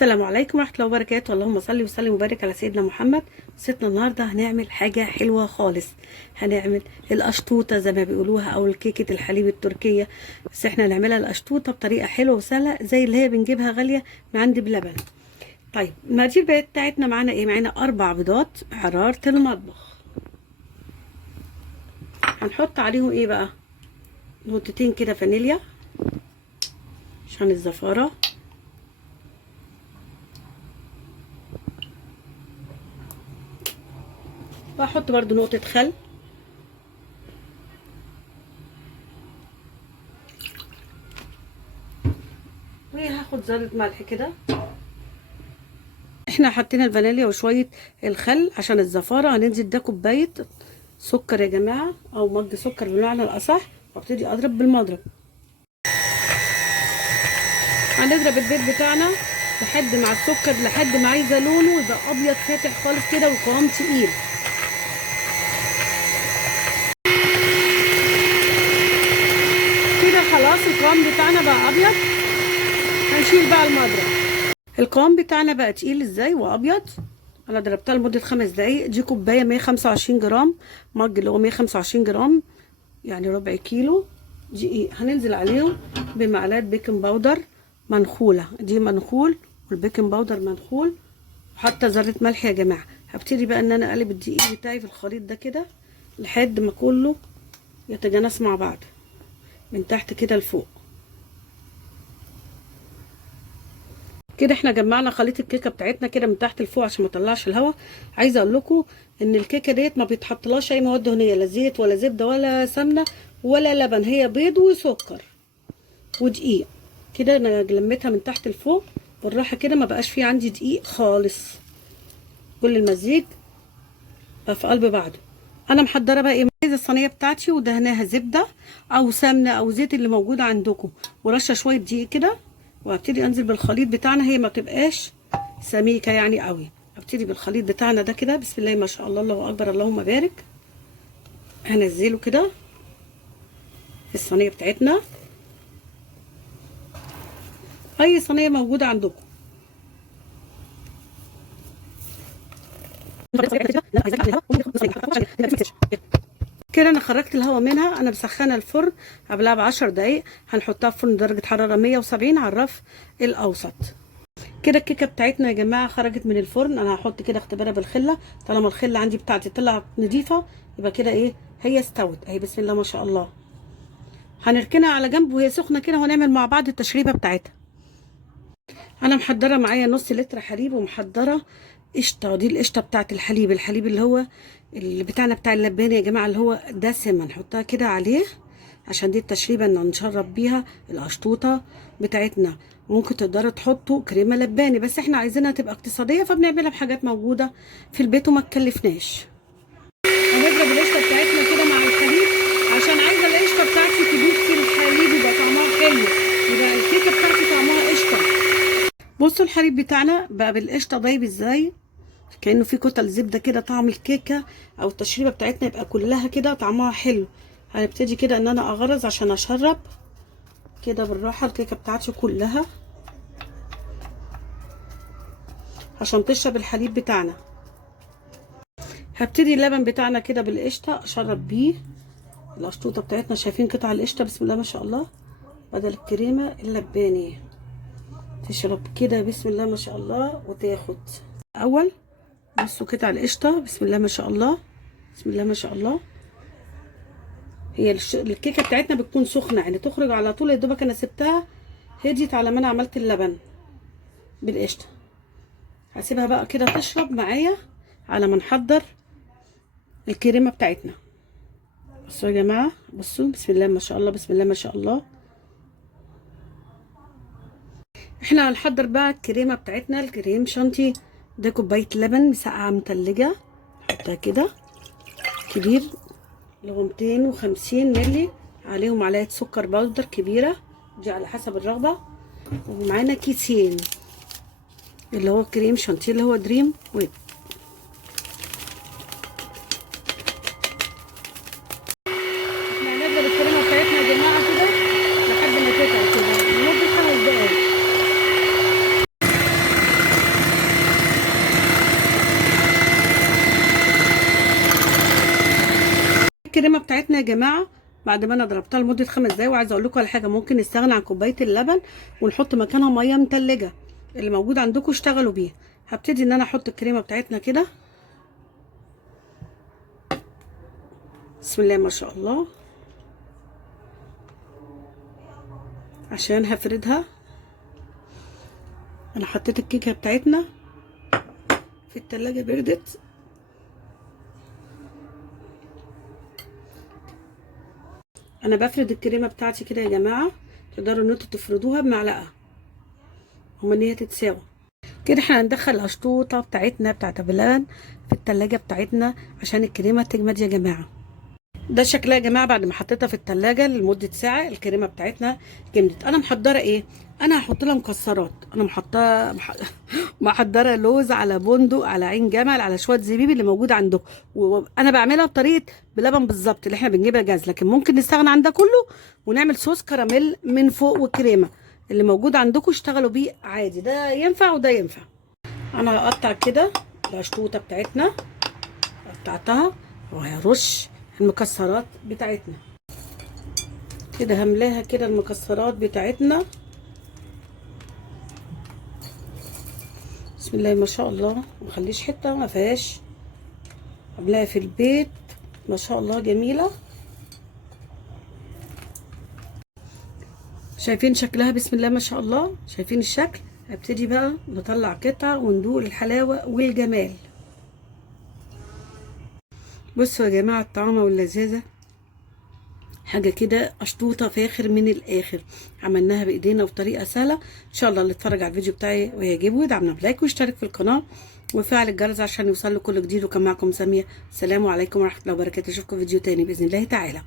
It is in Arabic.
السلام عليكم ورحمة الله وبركاته. اللهم صل وسلم وبارك على سيدنا محمد. ستنا النهارده هنعمل حاجة حلوة خالص. هنعمل القشطوطة زي ما بيقولوها او الكيكة الحليب التركية، بس احنا هنعملها القشطوطة بطريقة حلوة وسهلة زي اللي هي بنجيبها غالية من عند بلبن. طيب المقادير بتاعتنا معانا ايه؟ معانا 4 بيضات حرارة المطبخ. هنحط عليهم ايه بقى؟ نقطتين كده فانيليا عشان الزفارة، وهحط برضو نقطة خل، وهاخد ذرة ملح كده. احنا حطينا الفانيليا وشوية الخل عشان الزفارة. هننزل ده كوباية سكر يا جماعة او مج سكر بمعنى الاصح، وابتدي اضرب بالمضرب. هنضرب البيض بتاعنا لحد مع السكر لحد ما عايزة لونه يبقى ابيض فاتح خالص كده وقوام تقيل. كده خلاص القوام بتاعنا بقى ابيض. هنشيل بقى المضرب. القوام بتاعنا بقى تقيل ازاي وابيض. انا ضربتها لمده 5 دقايق. دي كوبايه 125 جرام، مج اللي هو 125 جرام يعني ربع كيلو دقيق. هننزل عليهم بمعلقه بيكنج باودر منخوله، دي منخول والبيكنج باودر منخول، وحتى ذره ملح يا جماعه. هبتدي بقى ان انا اقلب الدقيق بتاعي في الخليط ده كده لحد ما كله يتجانس مع بعض من تحت كده لفوق. كده احنا جمعنا خليط الكيكه بتاعتنا كده من تحت لفوق عشان ما يطلعش الهواء. عايزه اقول لكم ان الكيكه ديت ما بيتحطلهاش اي مواد دهنيه، لا زيت ولا زبده ولا سمنه ولا لبن، هي بيض وسكر ودقيق. كده انا لميتها من تحت لفوق بالراحه كده، ما بقاش فيه عندي دقيق خالص. كل المزيج بقى في قلب بعضه. انا محضره بقى ايه؟ الصينيه بتاعتي ودهناها زبده او سمنه او زيت اللي موجود عندكم، ورشه شويه دقيق كده، وهبتدي انزل بالخليط بتاعنا. هي ما تبقاش سميكه يعني قوي. هبتدي بالخليط بتاعنا ده كده، بسم الله ما شاء الله، الله اكبر اللهم بارك. هنزله كده في الصينيه بتاعتنا، اي صينيه موجوده عندكم. كده انا خرجت الهواء منها. انا مسخنه الفرن قبلها ب10 دقايق. هنحطها في فرن درجه حراره 170 على الرف الاوسط. كده الكيكه بتاعتنا يا جماعه خرجت من الفرن. انا هحط كده اختبارها بالخله. طالما الخله عندي بتاعتي طلعت نظيفه يبقى كده ايه، هي استوت اهي، بسم الله ما شاء الله. هنركنها على جنب وهي سخنه كده، وهنعمل مع بعض التشريبه بتاعتها. انا محضره معايا نص لتر حليب، ومحضره قشطه. دي القشطه بتاعت الحليب، الحليب اللي هو اللي بتاعنا بتاع اللباني يا جماعه، اللي هو دسم. هنحطها كده عليه عشان دي التشريبه اللي هنشرب بيها القشطوطه بتاعتنا. ممكن تقدروا تحطوا كريمه لباني، بس احنا عايزينها تبقى اقتصاديه فبنعملها بحاجات موجوده في البيت وما تكلفناش. هنضرب القشطه بتاعتنا كده مع الحليب عشان عايزه القشطه بتاعتي تدوب في الحليب يبقى طعمها حلو، يبقى الكيكه بتاعتي طعمها قشطه. بصوا الحليب بتاعنا بقى بالقشطه ضايب ازاي، كانه في كتل زبده كده. طعم الكيكه او التشريبه بتاعتنا يبقى كلها كده طعمها حلو. هنبتدي كده ان انا اغرز عشان اشرب كده بالراحه الكيكه بتاعتي كلها عشان تشرب الحليب بتاعنا. هبتدي اللبن بتاعنا كده بالقشطه اشرب بيه القشطوطه بتاعتنا. شايفين قطع القشطه بسم الله ما شاء الله، بدل الكريمه اللباني. تشرب كده بسم الله ما شاء الله وتاخد اول. بصوا قطع القشطه بسم الله ما شاء الله، بسم الله ما شاء الله. هي الكيكه بتاعتنا بتكون سخنه يعني تخرج على طول. يا دوبك انا سبتها هديت على ما انا عملت اللبن بالقشطه. هسيبها بقى كده تشرب معايا على ما نحضر الكريمه بتاعتنا. بصوا يا جماعه، بصوا بسم الله ما شاء الله، بسم الله ما شاء الله. احنا هنحضر بقى الكريمه بتاعتنا. الكريم شانتي ده كوبايه لبن مسقعه متلجه، نحطها كده كبير اللي هو 250 مللي، عليهم معلقه سكر بودر كبيره دي على حسب الرغبه. ومعانا كيسين اللي هو كريم شانتيه اللي هو دريم ويب. احنا هنضرب الكريمه بتاعتنا يا جماعه كده لحد ما تتقل كده لمده 5 دقايق. الكريمه بتاعتنا يا جماعه بعد ما انا ضربتها لمده 5 دقايق، وعايزه اقول لكم على حاجه، ممكن نستغنى عن كوبايه اللبن ونحط مكانها ميه متلجه، اللي موجود عندكم اشتغلوا بيها. هبتدي ان انا احط الكريمه بتاعتنا كده، بسم الله ما شاء الله، عشان هفردها. انا حطيت الكيكه بتاعتنا في التلاجة بردت. انا بفرد الكريمه بتاعتي كده يا جماعه، تقدروا ان انتوا تفردوها بمعلقه، هما ان هي تتساوى كده. احنا هندخل القشطوطه بتاعتنا بتاعت اللبن في التلاجة بتاعتنا عشان الكريمه تجمد يا جماعه. ده شكلها يا جماعه بعد ما حطيتها في التلاجة لمده ساعه. الكريمه بتاعتنا جمدت. انا محضره ايه؟ انا هحط لها مكسرات. انا محضره لوز على بندق على عين جمل على شويه زبيب اللي موجود عندكم، وانا بعملها بطريقه بلبن بالظبط اللي احنا بنجيبها جاهز، لكن ممكن نستغنى عن ده كله ونعمل صوص كراميل من فوق والكريمه اللي موجود عندكم اشتغلوا بيه عادي. ده ينفع وده ينفع. انا هقطع كده القشطوطه بتاعتنا، قطعتها وهرش المكسرات بتاعتنا كده، هملاها كده المكسرات بتاعتنا، بسم الله ما شاء الله. مخليش حته ما فيهاش، عاملاها في البيت ما شاء الله جميله. شايفين شكلها؟ بسم الله ما شاء الله، شايفين الشكل؟ هبتدي بقى نطلع قطع وندوق الحلاوه والجمال. بصوا يا جماعه الطعمه واللذاذه، حاجه كده قشطوطه فاخر من الاخر. عملناها بايدينا بطريقه سهله. ان شاء الله اللي اتفرج على الفيديو بتاعي ويعجبه يدعمنا بلايك ويشترك في القناه وفعل الجرس عشان يوصل له كل جديد. وكان معكم ساميه، السلام عليكم ورحمه الله وبركاته. اشوفكم فيديو تاني باذن الله تعالى.